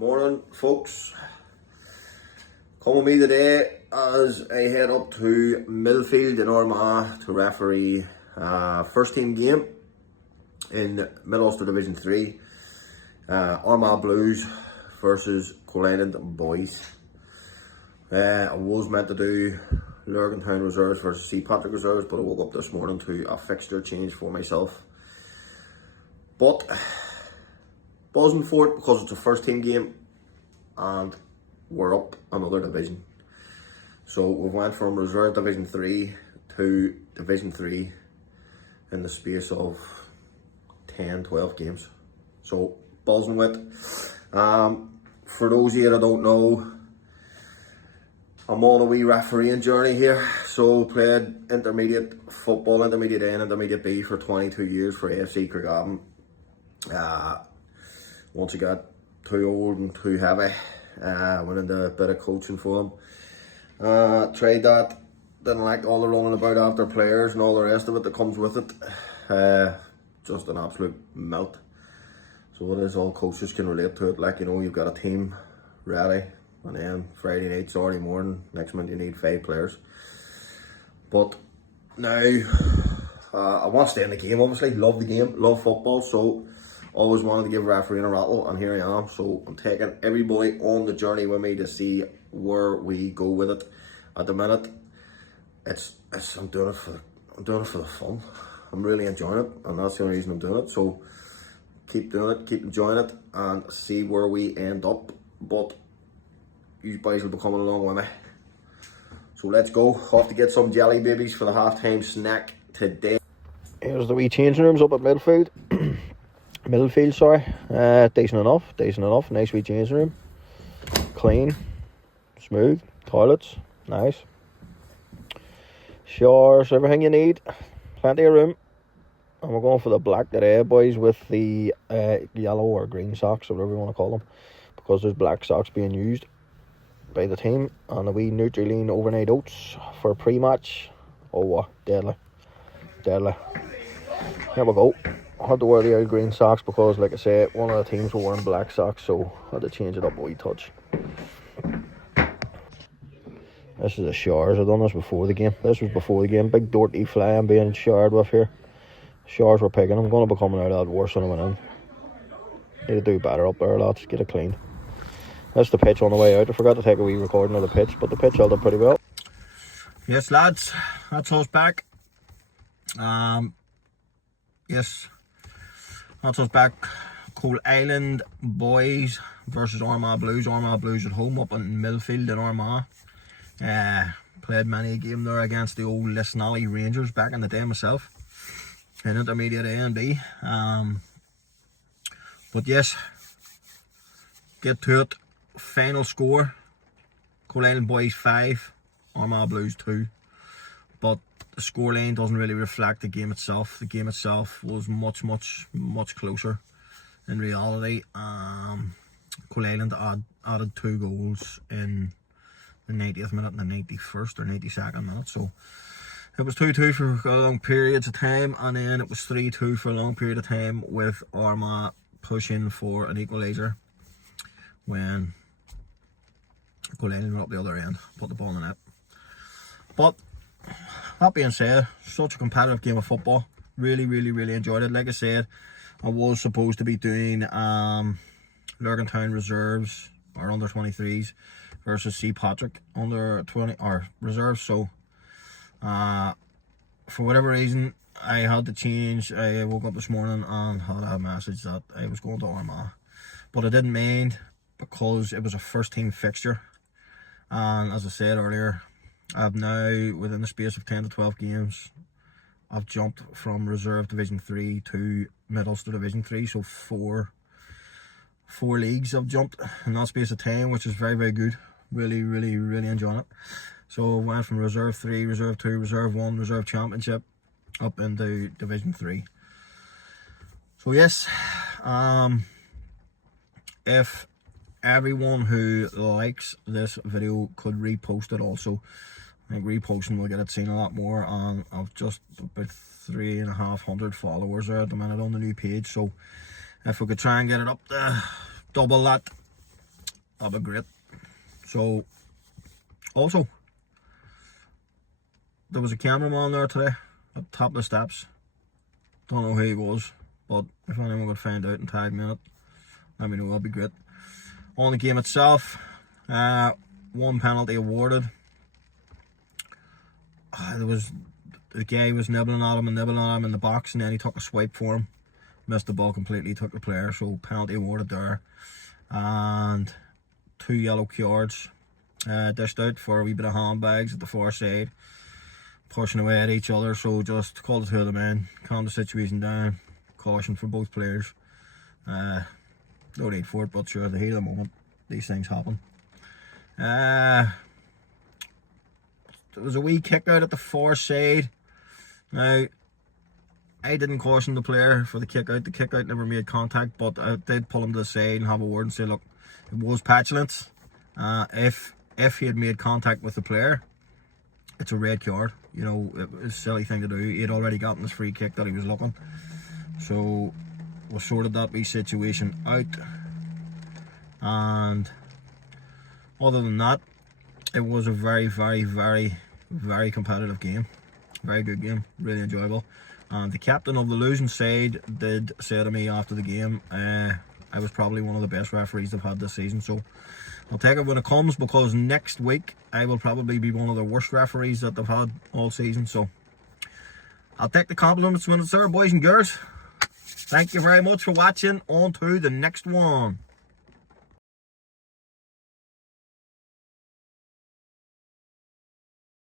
Morning, folks. Come with me today as I head up to Millfield in Armagh to referee first team game in Mid Ulster Division 3. Armagh Blues versus coalisland Boys. I was meant to do Lurgan Town Reserves versus St Patrick Reserves, but I woke up this morning to a fixture change for myself. But buzzing for it because it's a first team game and we're up another division. So we went from Reserve Division 3 to Division 3 in the space of 10-12 games. So buzzing with. For those of you that don't know, I'm on a wee refereeing journey here. So played intermediate football, intermediate A and intermediate B for 22 years for AFC Craigavon. Once I got too old and too heavy, went into a bit of coaching for them. Tried that, didn't like all the running about after players and all the rest of it that comes with it. Just an absolute melt. So it is, all coaches can relate to it. Like, you know, you've got a team ready, and then Friday night, Saturday morning, next month you need 5 players. But now, I want to stay in the game, obviously. Love the game, love football, so always wanted to give refereeing a rattle, and here I am. So I'm taking everybody on the journey with me to see where we go with it. At the minute, I'm doing it for the fun. I'm really enjoying it, and that's the only reason I'm doing it. So keep doing it, keep enjoying it, and see where we end up. But you boys will be coming along with me. So let's go. Off to get some jelly babies for the halftime snack today. Here's the wee changing rooms up at Midfield. Millfield, sorry. Decent enough. Nice wee changing room. Clean, smooth, toilets, nice. Showers, everything you need. Plenty of room. And we're going for the black today, boys, with the yellow or green socks, or whatever you want to call them, because there's black socks being used by the team. And a wee Nutri-Lean overnight oats for pre-match. Oh, deadly. Here we go. I had to wear the old green socks because, like I said, one of the teams were wearing black socks, so I had to change it up a wee touch. This is the showers. I've done this before the game. This was before the game. Big dirty fly I'm being showered with here. Showers were picking. I'm going to be coming out of that worse than I went in. Need to do better up there, lads. Get it clean. That's the pitch on the way out. I forgot to take a wee recording of the pitch, but the pitch held up pretty well. Yes, lads. That's us back. Yes. That's us back. coalisland Boys versus Armagh Blues. Armagh Blues at home up in Millfield in Armagh. Played many a game there against the old Lisnally Rangers back in the day myself, in intermediate A and B. But yes, get to it. Final score: coalisland Boys 5, Armagh Blues 2. But the scoreline doesn't really reflect the game itself. The game itself was much closer in reality. Coalisland added 2 goals in the 90th minute and the 91st or 92nd minute. So it was 2-2 for long periods of time, and then it was 3-2 for a long period of time, with Armagh pushing for an equaliser when Coalisland went up the other end, put the ball in the net. But that being said, such a competitive game of football. Really enjoyed it. Like I said, I was supposed to be doing Lurgan Town Reserves or under 23s versus St Patrick under 20 or reserves. So for whatever reason, I had to change. I woke up this morning and had a message that I was going to Armagh, but I didn't mind because it was a first team fixture. And as I said earlier, I've now, within the space of 10 to 12 games, I've jumped from Reserve Division 3 to Mid Ulster Division 3. So four leagues I've jumped in that space of time, which is very good. Really enjoying it. So I went from Reserve 3, Reserve 2, Reserve 1, Reserve Championship up into Division 3. So yes, if everyone who likes this video could repost it also. I think reposting will get it seen a lot more, and I've just about 3,500 followers there at the minute on the new page. So if we could try and get it up to double that, that'd be great. So, also, there was a cameraman there today at the top of the steps. Don't know who he was, but if anyone could find out and tag me in it, let me know, that'd be great. On the game itself, 1 penalty awarded. The guy was nibbling at him in the box, and then he took a swipe for him. Missed the ball completely, took the player, so penalty awarded there. And 2 yellow cards dished out for a wee bit of handbags at the far side, pushing away at each other. So just called the 2 of them in, calm the situation down, caution for both players. No need for it, but sure, at the heat of the moment, these things happen. There was a wee kick out at the far side. Now, I didn't caution the player for the kick out. The kick out never made contact, but I did pull him to the side and have a word and say, look, it was petulance. If he had made contact with the player, it's a red card. You know, it was a silly thing to do. He had already gotten his free kick that he was looking. So we sorted that wee situation out. And other than that, it was a very, very, very, very competitive game. Very good game, really enjoyable. And the captain of the losing side did say to me after the game, I was probably one of the best referees they've had this season. So I'll take it when it comes, because next week I will probably be one of the worst referees that they've had all season. So I'll take the compliments when it's there, boys and girls. Thank you very much for watching. On to the next one.